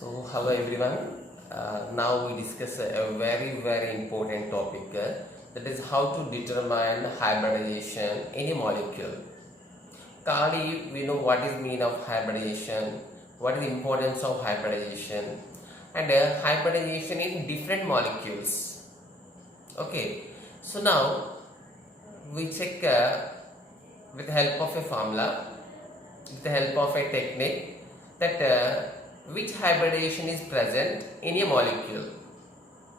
So, hello everyone. Now we discuss a very important topic that is how to determine hybridization in a molecule. Currently, we know what is mean of hybridization, what is the importance of hybridization, and hybridization in different molecules. Okay. So now we check with the help of a formula, with the help of a technique that which hybridization is present in a molecule.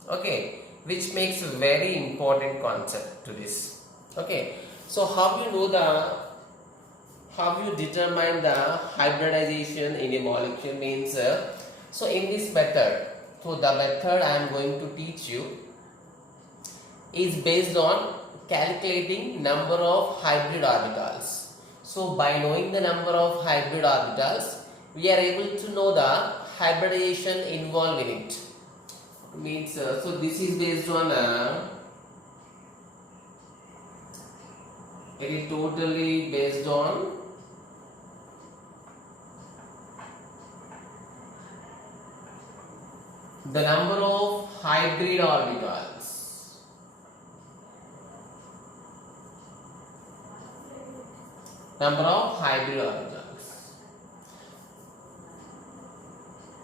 Okay, which makes a very important concept to this. Okay, so how you determine the hybridization in a molecule means so in this method, so the method I am going to teach you is based on calculating number of hybrid orbitals. So by knowing the number of hybrid orbitals, we are able to know the hybridization involved in it. Means so this is based on it is totally based on the number of hybrid orbitals. Number of hybrid orbitals.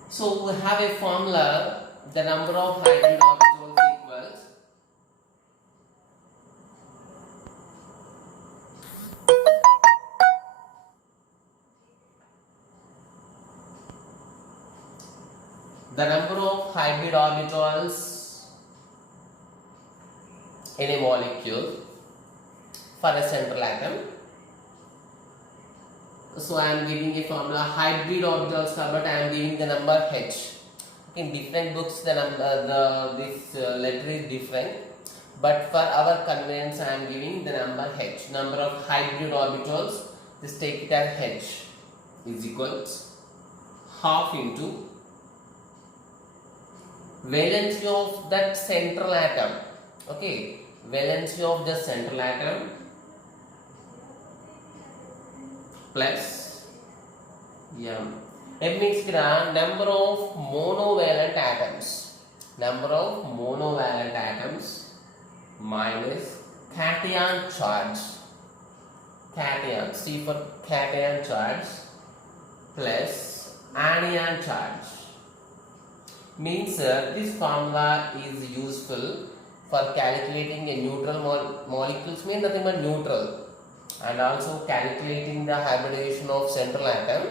So we have a formula, the number of hybrid orbitals equals the number of hybrid orbitals in a molecule for a central atom. So I am giving a formula hybrid orbitals, but I am giving the number H. In different books, the number this letter is different, but for our convenience, I am giving the number H. Number of hybrid orbitals. Just take it as H is equals half into valency of that central atom. Okay, valency of the central atom plus m. It means number of monovalent atoms. Number of monovalent atoms minus cation charge. Cation, C for cation charge plus anion charge. Means this formula is useful for calculating a neutral molecules, mean nothing but neutral, and also calculating the hybridization of central atom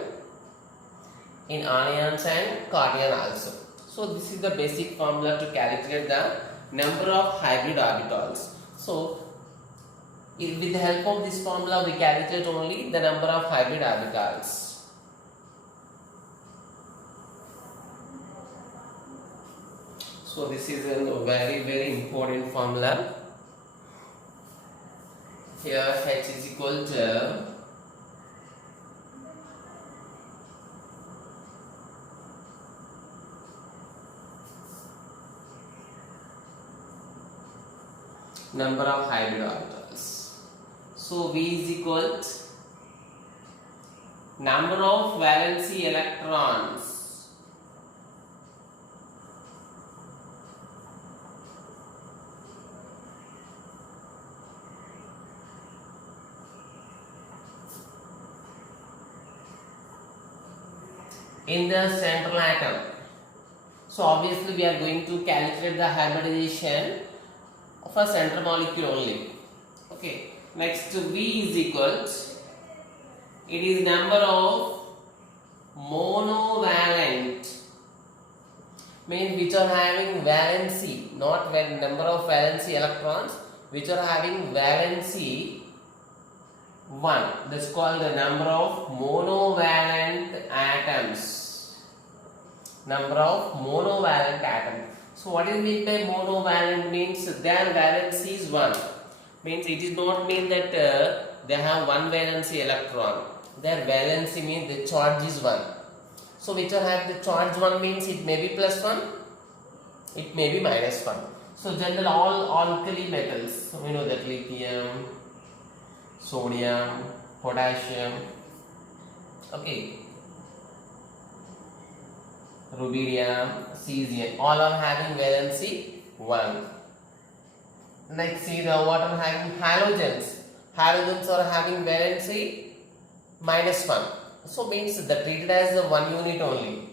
in anions and cation also. So this is the basic formula to calculate the number of hybrid orbitals. So with the help of this formula we calculate only the number of hybrid orbitals. So this is a very important formula. Here H is equal to number of hybrid orbitals. So V is equal to number of valency electrons in the central atom. So obviously we are going to calculate the hybridization of a central molecule only. Okay. Next V is equal to, it is number of monovalent, means which are having valency, not number of valency electrons, which are having valency 1. That's called the number of monovalent atoms. Number of monovalent atoms. So what is meant by monovalent? Means their valency is 1. Means it is not mean that they have one valency electron. Their valency means the charge is 1. So which are have the charge 1 means it may be plus 1, it may be minus 1. So general all alkali metals, so we know that lithium, sodium, potassium. Okay. rubidium, cesium, all are having valency 1. Next, see the what are having halogens. Halogens are having valency -1. So means the treated as the one unit only.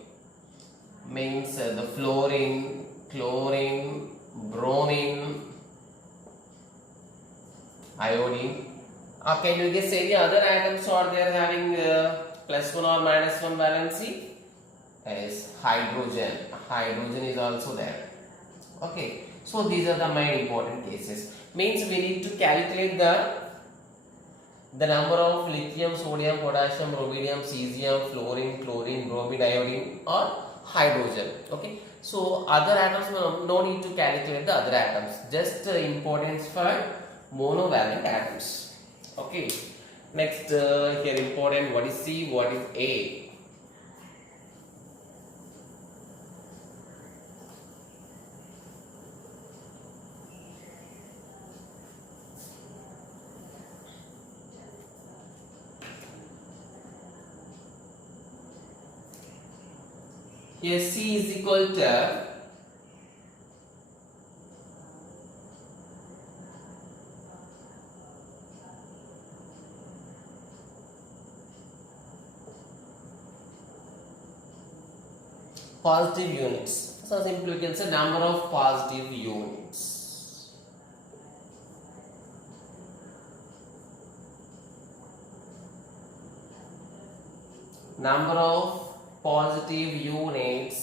Means the fluorine, chlorine, bromine, iodine. Can you guess any other atoms or they are having +1 or -1 valency? Yes, hydrogen. Hydrogen is also there. Okay, so these are the main important cases. Means we need to calculate the number of lithium, sodium, potassium, rubidium, cesium, fluorine, chlorine, bromine, iodine or hydrogen. Okay, so other atoms no need to calculate the other atoms. Just importance for monovalent atoms. Okay, next here important, what is C, what is A? Here C is equal to positive units. So simply we can say number of positive units. Number of positive units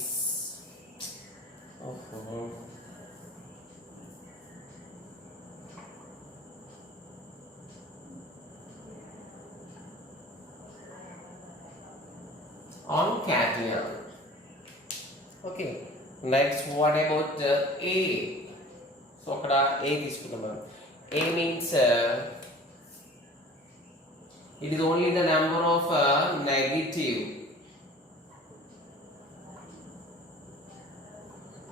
on cation. Okay, next what about A? So akkada A తీసుకుందాం. A means it is only the number of negative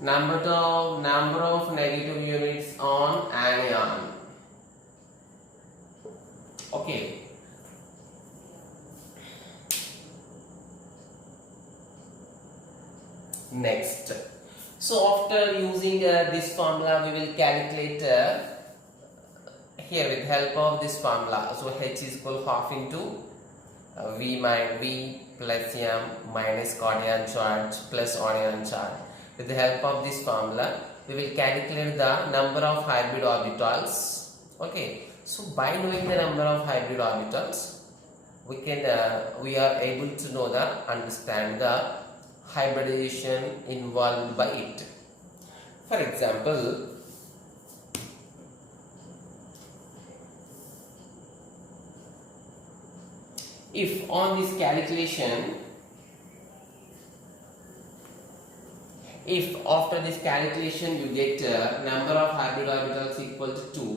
number of negative units on anion. Okay, next, so after using this formula we will calculate here with help of this formula. So H is equal half into V plus M minus cation charge plus anion charge. With the help of this formula we will calculate the number of hybrid orbitals. Okay, so by knowing the number of hybrid orbitals we are able to know understand the hybridization involved by it. For example, if on this calculation, if after this calculation you get number of hybrid orbitals equal to 2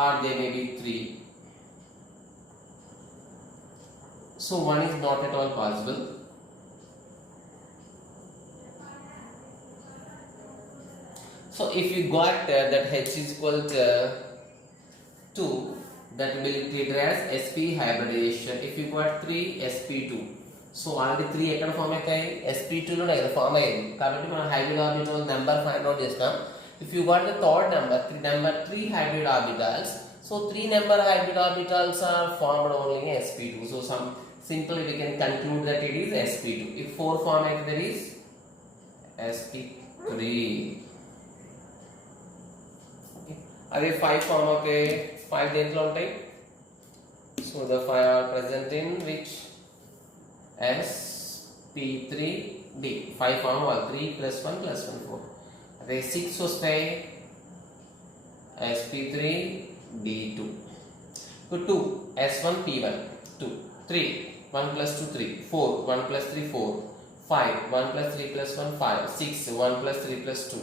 or they may be 3, so 1 is not at all possible. So if you got that H is equal to 2, that will be treated as sp hybridization. If you got 3, sp2. So already 3 ఎక్కడ form అవుతాయి, sp2 లోనే కదా form అయ్యేది. కాబట్టి మనం hybrid orbital number find out చేస్తాం. If you got the third number 3 hybrid orbitals, so 3 number hybrid orbitals are formed only in sp2. So simply we can conclude that it is sp2. If 4 form అయితే there is sp3. అదే 5 form okay, 5 దేంట్లో ఉంటాయి. So the 5 are present in which sp3d. 5 form 3 plus 1 plus 1 4. అదే 6 వస్తాయి sp3d2. 2 s1 p1 2 3 1 plus 2 3 4 1 plus 3 4 5 1 plus 3 plus 1 5 6 1 plus 3 plus 2.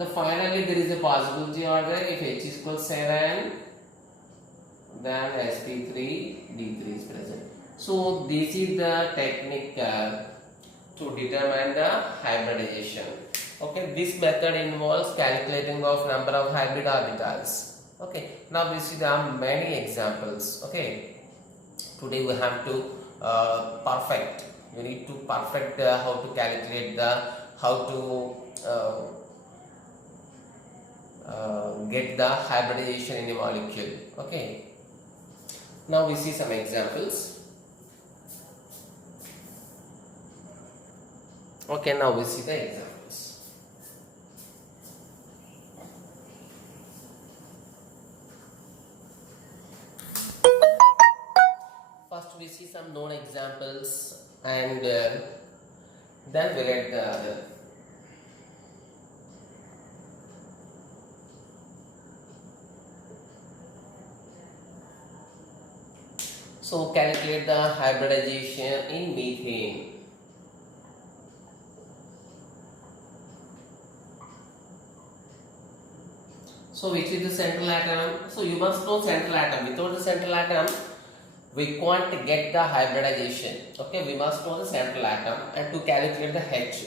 The finally there is a possibility order if H is equal 7, then sp3 d3 is present. So this is the technique to determine the hybridization. Okay, this method involves calculating of number of hybrid orbitals. Okay, now we see there are many examples. Okay, today we have to perfect You need to perfect how to calculate how to get the hybridization in a molecule. Okay. Now we see some examples. Okay, now we see the examples. First we see some known examples and then we get the other. So calculate the hybridization in methane. So which is the central atom? So you must know central atom. Without the central atom, we can't get the hybridization. Okay, we must know the central atom and to calculate the H.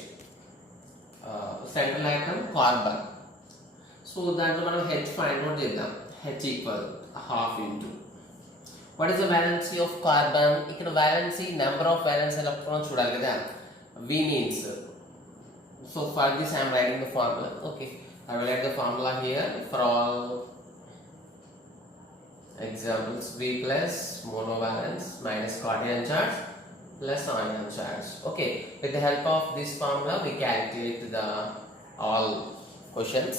Central atom carbon. So that మనం H find out చేద్దాం. H equal half into. What is the valency of carbon? ఇక్కడ valency number of valence electrons చూడాలి కదా. V means. So for this I am writing the formula. Okay. I will write the formula here for all examples. V plus monovalence minus cation charge plus anion charge. Okay, with the help of this formula we calculate the all questions.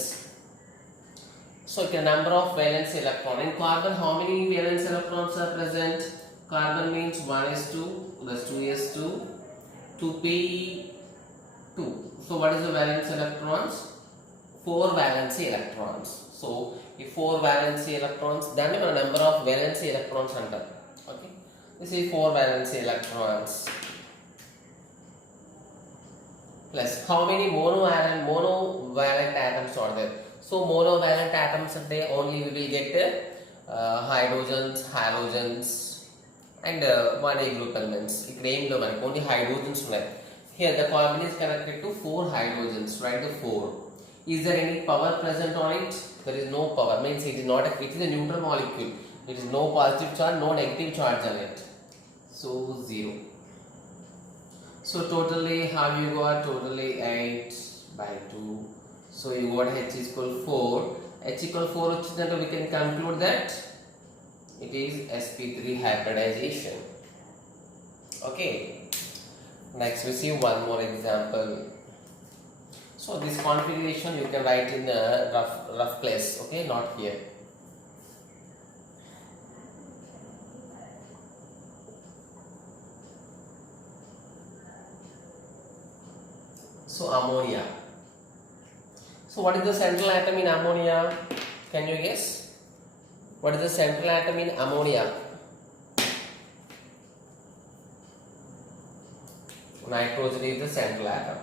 So the number of valence electron in carbon, how many valence electrons are present? Carbon means 1s2 plus 2s2 2p2. So what is the valence electrons? 4 valency electrons. So if 4 valency electrons, then the number of valency electrons under. Okay, this is 4 valency electrons plus how many monovalent atoms are there? So monovalent atoms they only we will get hydrogens, halogens and 1A group elements. ఇక్కడ ఏం లేవు మనకు only hydrogens ఉన్నాయి. Here the carbon is connected to 4 hydrogens, right? The 4. Is there any power present on it? There is no power. Means it is not it is a neutral molecule. It is no positive charge, no negative charge on it. So 0. So totally how you got? Totally 8 by 2. So you got H is equal 4. H equal 4 వచ్చిందంటే we can conclude that it is sp3 hybridization. Okay. Next we see one more example. So this configuration you can write in a rough place, okay, not here. So ammonia. So what is the central atom in ammonia? Can you guess? What is the central atom in ammonia? Nitrogen is the central atom.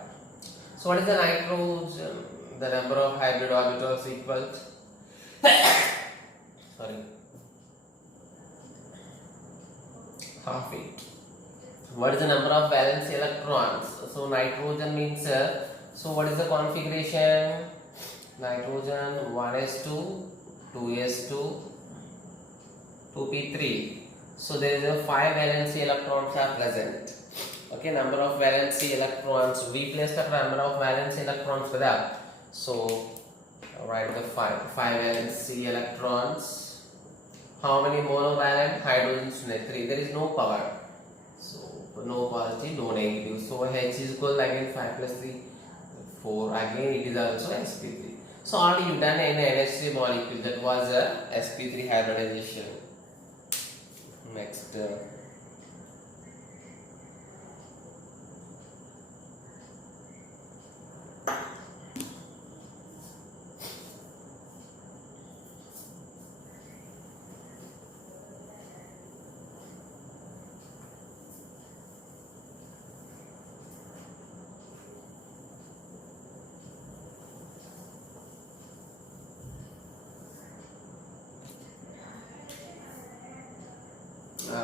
So what is the nitrogen? The number of hybrid orbitals equals half it. What is the number of valence electrons? So nitrogen means so what is the configuration? Nitrogen 1s2 2s2 2p3. So there is a 5 valence electrons are present. Okay, number of valency electrons, we place the number of valency electrons for that. So write the 5 valency electrons. How many monovalent hydrogens? 3. There is no power. So no positive, no negative. So H is equal again 5 plus 3 4. Again it is also sp3. So already you done an NH3 molecule, that was a sp3 hybridization. Next.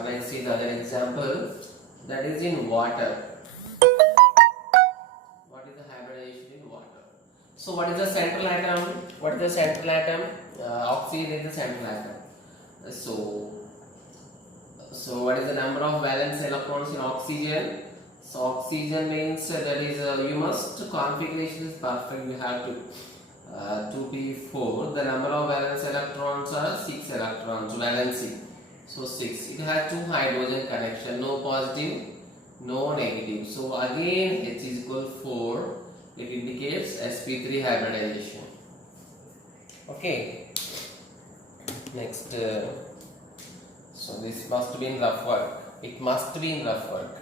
Let's see the other example, that is in water. What is the hybridization in water? So what is the central atom? What is the central atom? Oxygen is the central atom. So what is the number of valence electrons in oxygen? So oxygen means that is you must configuration is perfect. You have to 2p4. The number of valence electrons are 6 electrons. Valency. So 6. It has 2 hydrogen connection. No positive, no negative. So again H is equal 4. It indicates sp3 hybridization. Okay. Next. So this must be in rough work. It must be in rough work.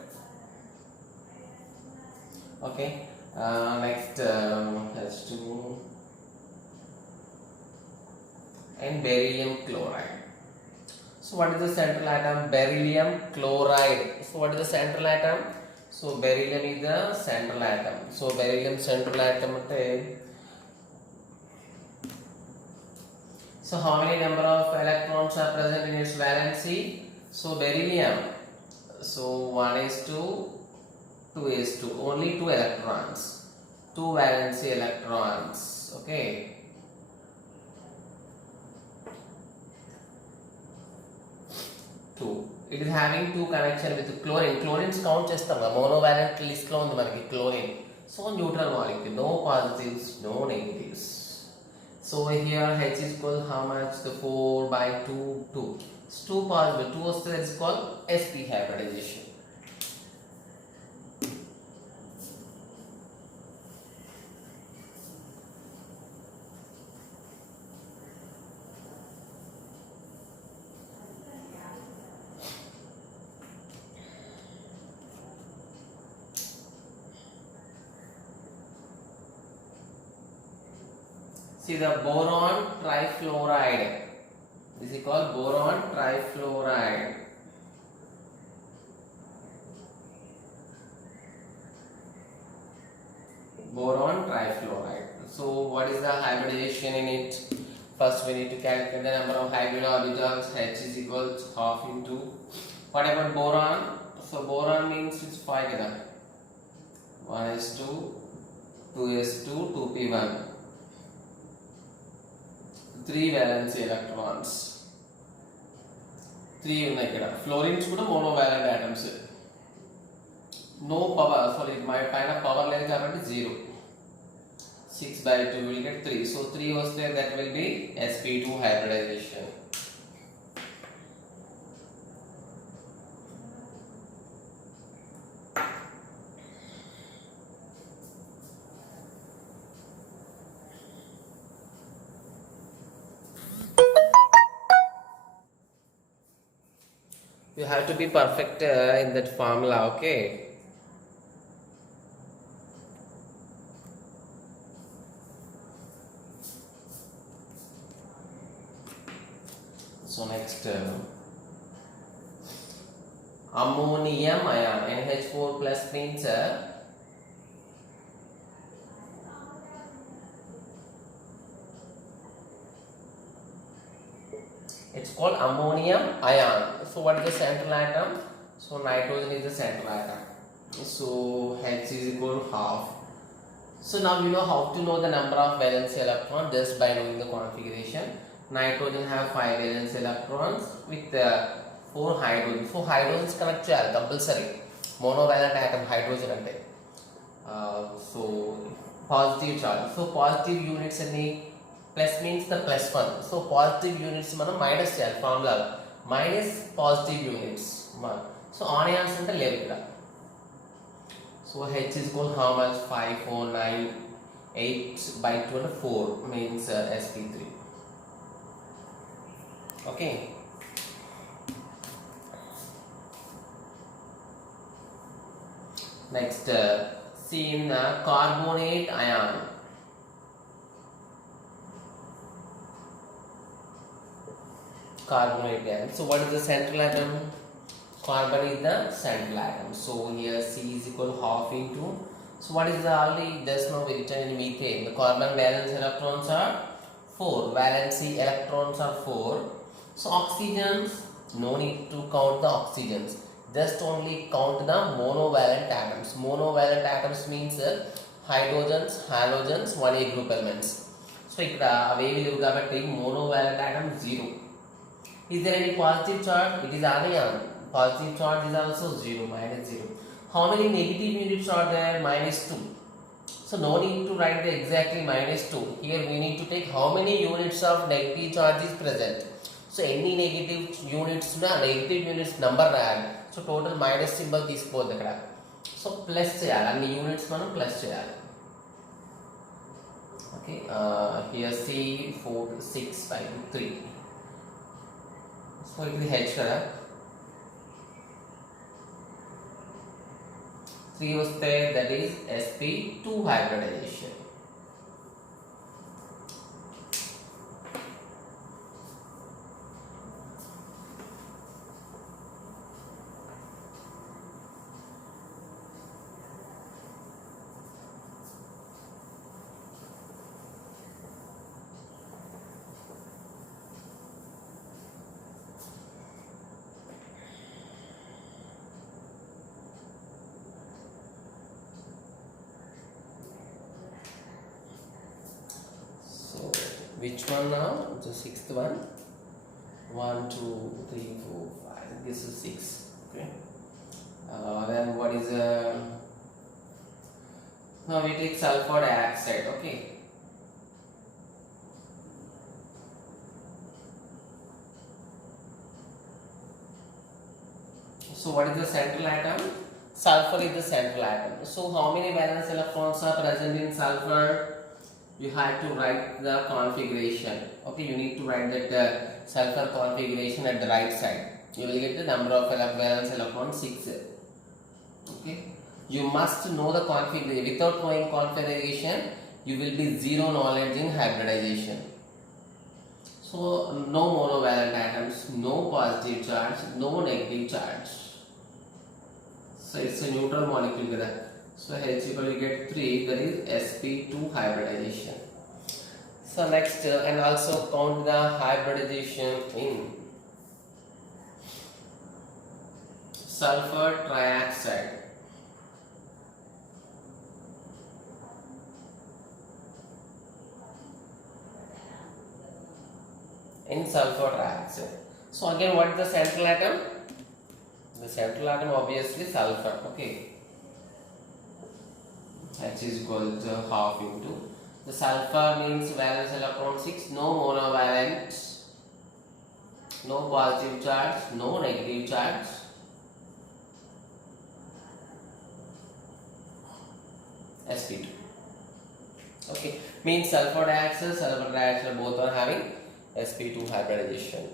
Okay. Next H2 and beryllium chloride. So what is the central atom? Beryllium chloride. So what is the central atom? So beryllium is the central atom. So beryllium central atom. So how many number of electrons are present in its valency? So beryllium. So 1s2, 2s2. Only 2 electrons. 2 valency electrons. Okay. It is having 2 connection with chlorine. Chlorine's count chestam. Monovalent list lo undi manaki chlorine. So neutral molecule. No positives, no negatives. So here H is equal how much? The 4 by 2, 2. It's 2 positive. 2 was that is called sp hybridization. See the boron trifluoride. This is called boron trifluoride. Boron trifluoride. So what is the hybridization in it? First we need to calculate the number of hybrid orbitals. H is equal to half into. What about boron? So boron means it's 5. 1s2, 2s2, 2p1. 3 valency electrons. 3 ఉన్నాయి ఇక్కడ. Fluorines కూడా monovalent atoms. No power. Sorry, my పైన power లేదు కాబట్టి 0. 6 by 2 will get 3. So 3 was there, that will be sp2 hybridization. You have to be perfect in that formula, okay? So next, ammonium ion, NH4 plus means it's called ammonium ion. So what is the central atom? So nitrogen is the central atom. So H is equal to half. So now you know how to know the number of valence electrons just by knowing the configuration. Nitrogen have 5 valence electrons with 4 hydrogen. So hydrogens connect cheyali compulsory. Monovalent atom hydrogen ante. So positive charge. So positive units any. Plus means the plus 1. So positive units మనం minus చేయాలి ఫార్ములాలో. Minus positive units. So anions అంటే లేవు ఇక్కడ. సో H is equal how much? 5, 4, 9, 8 by 24 means sp3. Okay. Next, see in carbonate ion. Carbonate ion. So what is the central atom? Carbon is the central atom. So here C is equal to half into. So what is the only there's no written in methane. The carbon valence electrons are 4. Valency electrons are 4. So oxygens, no need to count the oxygens. Just only count the monovalent atoms. Monovalent atoms means hydrogens, halogens, 1A group elements. So ఇక్కడ అవేవి లేవు కాబట్టి monovalent atom 0. Is there any positive charge? It is anion. Positive charge is also 0, minus 0. How many negative units are there? -2. So no need to write the exactly -2. Here we need to take how many units of negative charge is present. So any negative units negative units number రాయాలి. So total minus symbol తీసుకోవద్దు ఇక్కడ. So plus చేయాలి, అన్ని units మనం plus చేయాలి. Okay, here see 4 6 5 3. So ఇది H కదా, 3 వస్తే that is sp2 hybridization. Which one now? The sixth one. 1 2 3 4 5. This is 6. Okay. Then what is now we take sulfur dioxide. Okay. So what is the central atom? Sulfur is the central atom. So how many valence electrons are present in sulfur? You have to write the configuration. Okay, you need to write that sulfur configuration at the right side. You will get the number of valence electrons 6. Okay, you must know the configuration. Without knowing configuration, you will be zero knowledge in hybridization. So no monovalent atoms, no positive charge, no negative charge. So it's a neutral molecule. So H equal you get 3, that is sp2 hybridization. So next and also count the hybridization in sulfur trioxide. In sulfur trioxide. So again, what is the central atom? The central atom obviously sulfur. Okay. H is equal to half into the sulfur means valence electron 6, no monovalent, no positive charge, no negative charge. sp2. Okay, means sulfur dioxide both are having sp2 hybridization.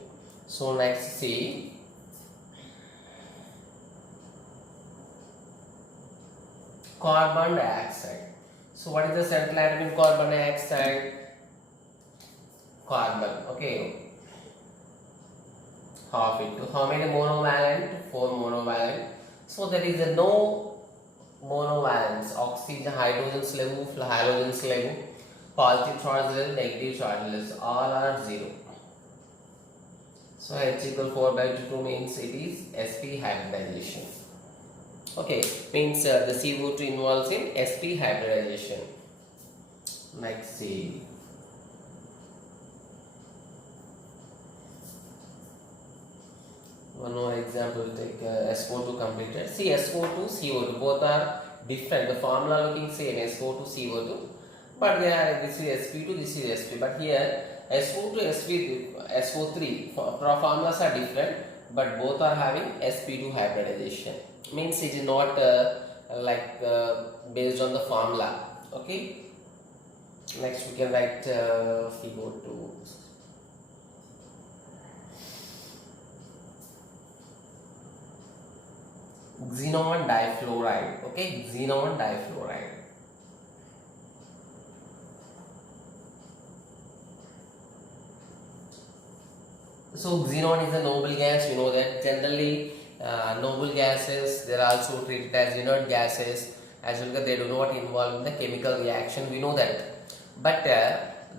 So next see carbon dioxide. So what is the central atom in carbon dioxide? Carbon. Okay, half into how many monovalent? 4 monovalent. So there is a no monovalence. Oxygen, hydrogen level, halogen level, positive charge level, negative charge levels, all are 0. So H equal 4/2 means it is sp hybridization. Okay, means the CO2 involves in sp hybridization. Next see one more example. Take SO2 completed. See SO2 CO2 both are different. The formula looking same, SO2 CO2, but they are, this is sp2, this is sp. But here SO2 SO3 formulas are different, but both are having sp2 hybridization. Means it is not based on the formula. Okay, next we can write CO2 xenon difluoride. Okay, xenon difluoride. So xenon is a noble gas. You know that generally noble gases, they are also treated as inert gases, as well as they do not involve in the chemical reaction. We know that, but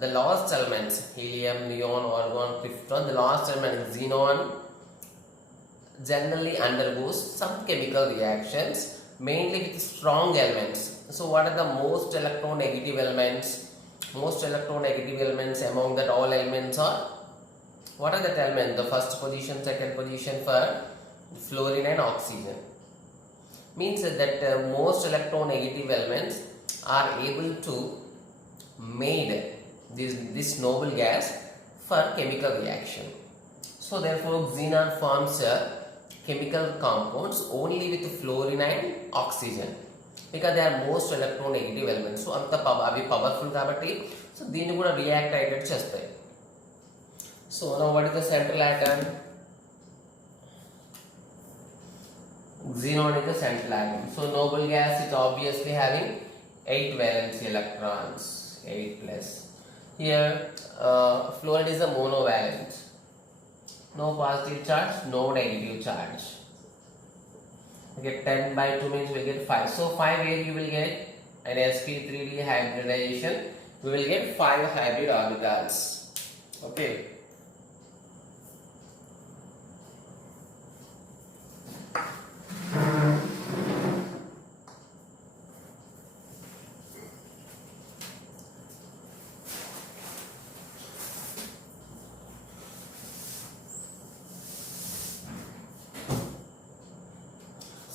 the last elements, helium, neon, argon, krypton, the last element xenon generally undergoes some chemical reactions, mainly with strong elements. So what are the most electronegative elements? Most electronegative elements among that all elements are, what are the elements? The first position, second position for fluorine and oxygen. means that most electronegative elements are able to made this noble gas for chemical reaction. So therefore xenon forms chemical compounds only with fluorine and oxygen because they are most electronegative elements. So anta avi powerful kabatti so దీన్ని కూడా react అయ్యేటట్టు చేస్తాయి. So now what is the central atom? Xenon is the central atom. So noble gas is obviously having 8 valence electrons, 8 plus. Here fluoride is a monovalent. No positive charge, no negative charge. Okay, 10 by 2 means we get 5. So 5 here you will get an sp3d hybridization. We will get 5 hybrid orbitals. Okay.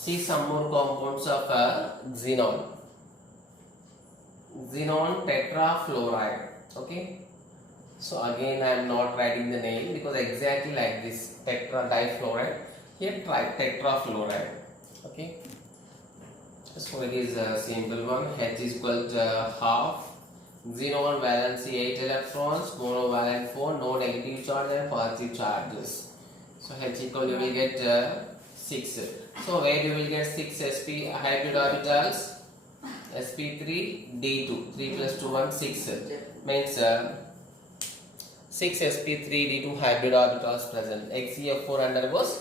See some more compounds of xenon. Xenon tetrafluoride. Okay. So again I am not writing the name because exactly like this tetra difluoride. Here try tetrafluoride. Okay. So it is a simple one. H is equal to half. Xenon valency 8 electrons, monovalent 4, no negative charge and positive charges. So H equal you will get 6. So where you will get 6 sp hybrid orbitals? sp3 d2, 3 plus 2 1 6 means 6 sp3 d2 hybrid orbitals present. HCF4 undergoes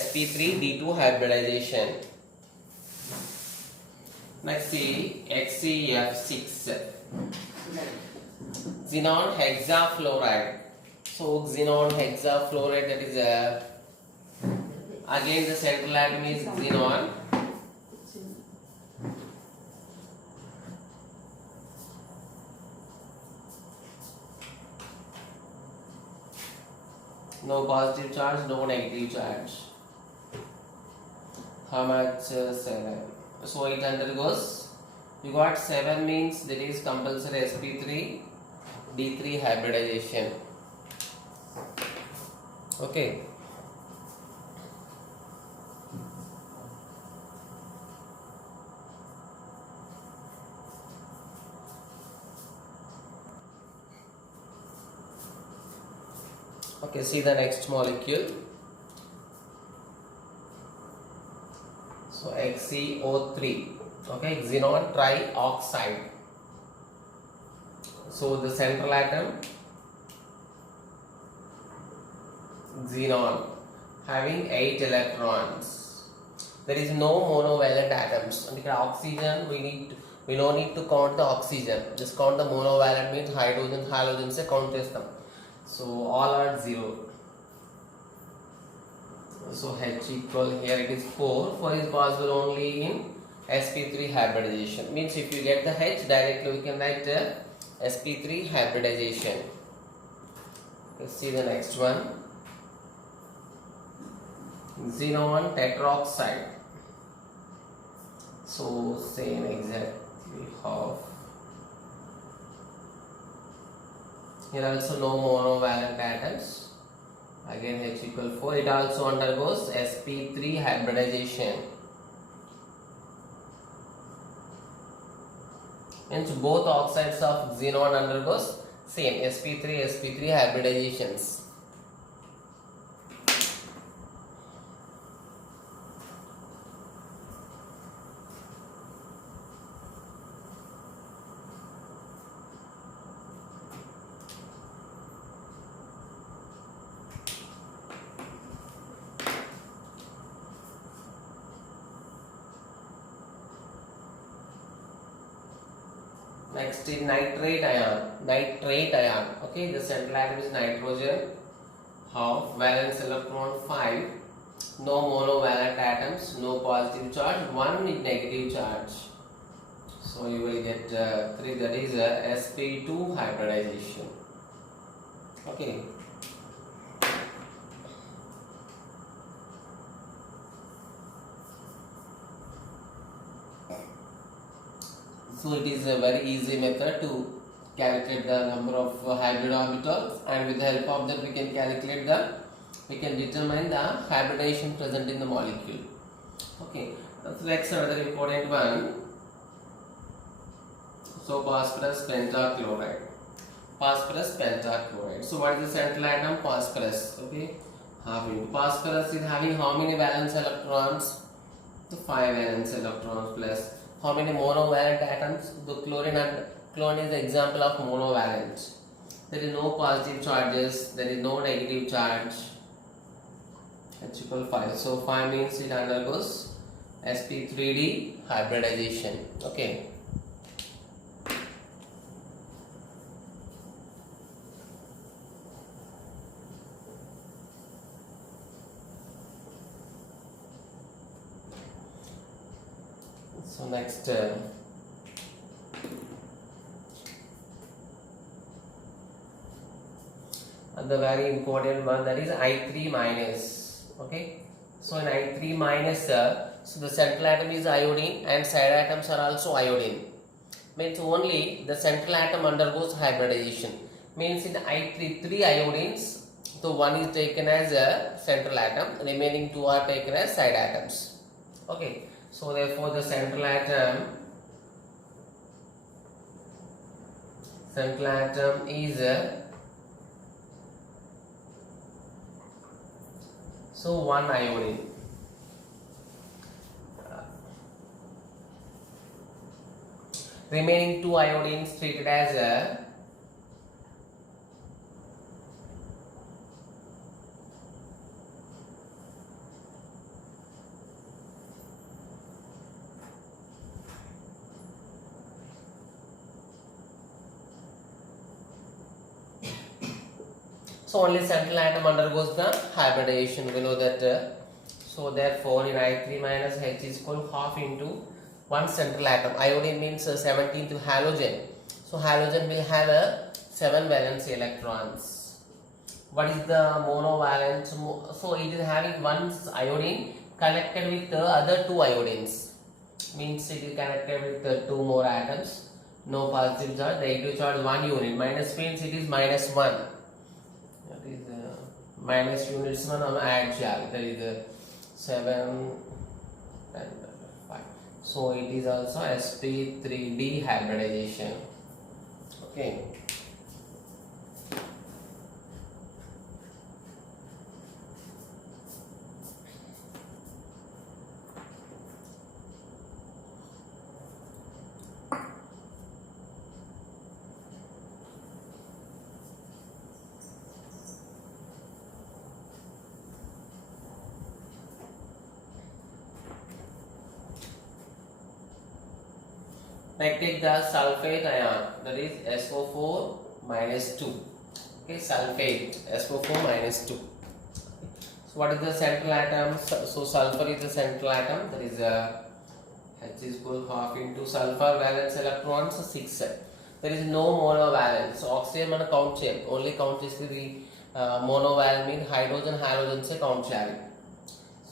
sp3 d2 hybridization. Next see HCF6 xenon hexafluoride. So xenon hexafluoride, that is again the central atom is xenon. No positive charge, no negative charge. How much? 7. So it undergoes, you got 7 means that is compulsory sp3 d3 hybridization. Okay. Okay, see the next molecule. So XeO3. Okay, xenon trioxide. So the central atom xenon having 8 electrons. There is no monovalent atoms. And here oxygen we no need to count the oxygen. Just count the monovalent means hydrogen se count chestam. So all are 0. So H equal here it is 4. 4 is possible only in sp3 hybridization. Means if you get the H directly we can write sp3 hybridization. Let's see the next one. Xenon tetroxide. So same exactly half. Here also no monovalent atoms. Again H equal 4. It also undergoes sp3 hybridization. Means both oxides of xenon undergoes same sp3 hybridizations. Next is nitrate ion. Okay, the central atom is nitrogen. Half valence electron 5. No monovalent atoms. No positive charge. 1 is negative charge. So you will get 3. That is sp2 hybridization. Okay. So it is a very easy method to calculate the number of hybrid orbitals, and with the help of that we can determine the hybridization present in the molecule. Okay, that's next another important one. So phosphorus pentachloride. Phosphorus pentachloride. So what is the central atom? Phosphorus. Okay, half into phosphorus is having how many valence electrons? So 5 valence electrons plus how many monovalent atoms? The chlorine and chlorine is the example of monovalent. There is no positive charges, there is no negative charge. H equal 5. So 5 means it undergoes sp3d hybridization. Okay. So next the very important one, that is I3 minus. Okay, so in I3 minus, so the central atom is iodine and side atoms are also iodine. Means only the central atom undergoes hybridization. Means in I3 3 iodines, so one is taken as a central atom, remaining 2 are taken as side atoms. Okay, so therefore the central atom is so 1 iodine. Remaining 2 iodines treated as a so only central atom undergoes the hybridization. We know that. So therefore in I3 minus H is equal half into 1 central atom. Iodine means 17 to halogen. So halogen will have 7 valence electrons. What is the monovalent? So it is having 1 iodine connected with the other 2 iodines. Means it is connected with the 2 more atoms. No positive charge. Negative charge 1 unit. Minus means it is minus 1. That is minus units one add charge. That is 7 and 5. So it is also sp3d hybridization. Okay. Like take the sulfate ion, that is SO4 minus 2. Okay, sulfate SO4 minus 2. So what is the central atom? So sulfur is the central atom, that is H is equal half into sulfur valence electrons 6. There is no monovalent. So oxygen mana count check, only count is the monovalent means hydrogen halogen se count check.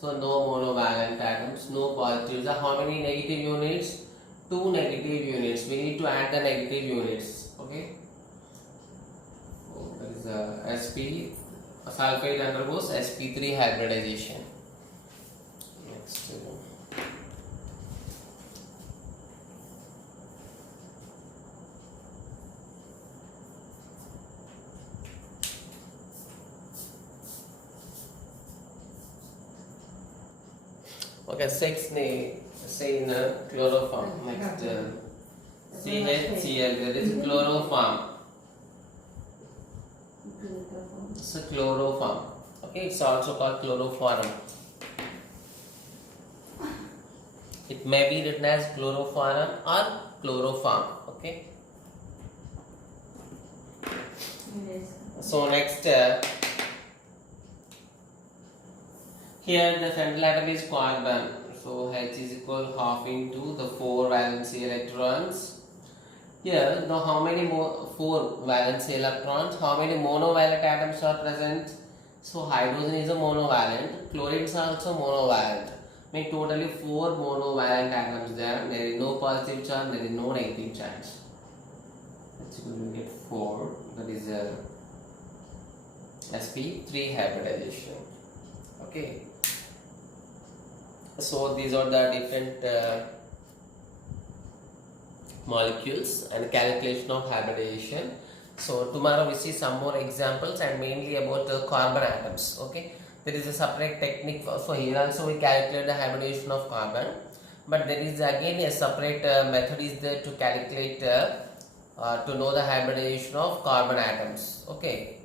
So no monovalent atoms, no positives. How many negative units? 2 negative units. We need to add the negative units. Okay. So that is sp sulfate undergoes sp3 hybridization. Next. Okay, 6 say in chloroform. Next CHCl, there is chloroform. It's a chloroform. Okay, it's also called chloroform. It may be written as chloroform or chloroform. Okay. So next here the central atom is carbon. So H is equal half into the 4 valency electrons. Here now how many 4 valency electrons? How many monovalent atoms are present? So hydrogen is a monovalent, chlorine is also monovalent. Make totally 4 monovalent atoms there. There is no positive charge, there is no negative charge. That's going to get 4. That is sp3 hybridization. Okay. So these are the different molecules and calculation of hybridization. So tomorrow we see some more examples and mainly about carbon atoms. Okay, there is a separate technique so here also we calculate the hybridization of carbon, but there is again a separate method is there to calculate to know the hybridization of carbon atoms. Okay,